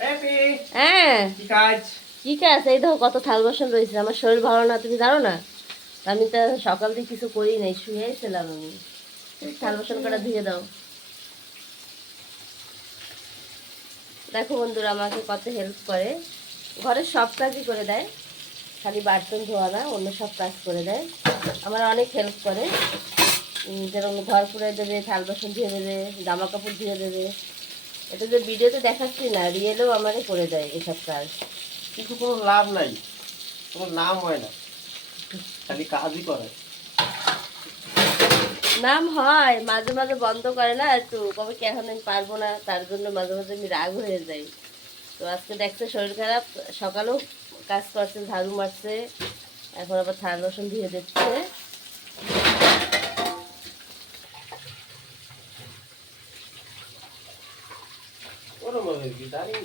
হ্যাঁ কি কাজ? এই দেখো কত থাল বাসন রয়েছে। আমার শরীর ভালো না, তুমি জানো না? আমি তো সকাল থেকে কিছু করি নাই, শুয়েছিলাম আমি। থাল বাসন কটা ধুয়ে দাও। দেখো বন্ধুরা আমাকে কত হেল্প করে, ঘরের সব কাজই করে দেয়, খালি বাথরুম ধোয়া না, অন্য সব কাজ করে দেয়। আমার অনেক হেল্প করে। যেরকম ঘর পুড়ে দেবে, থাল বাসন ধুয়ে দেবে, জামা কাপড় ধুয়ে দেবে। এটা যে ভিডিওতে দেখাচ্ছি না, রিয়েলেও আমাকে করে দেয় এসব কাজ। কিন্তু কোনো লাভ নাই, কোনো নাম হয় না, খালি কাজই করে। নাম হয়, মাঝে মাঝে বন্ধ করে না একটু, কবে কি এখন আমি পারবো না, তার জন্য মাঝে মাঝে আমি রাগ হয়ে যাই। তো আজকে দেখছে শরীর খারাপ, সকালেও কাজ করছে, ঝাড়ু মারছে, এখন আবার থাল বাসন ধুয়ে দিচ্ছে। ওরম হবে কি, দাঁড়িয়ে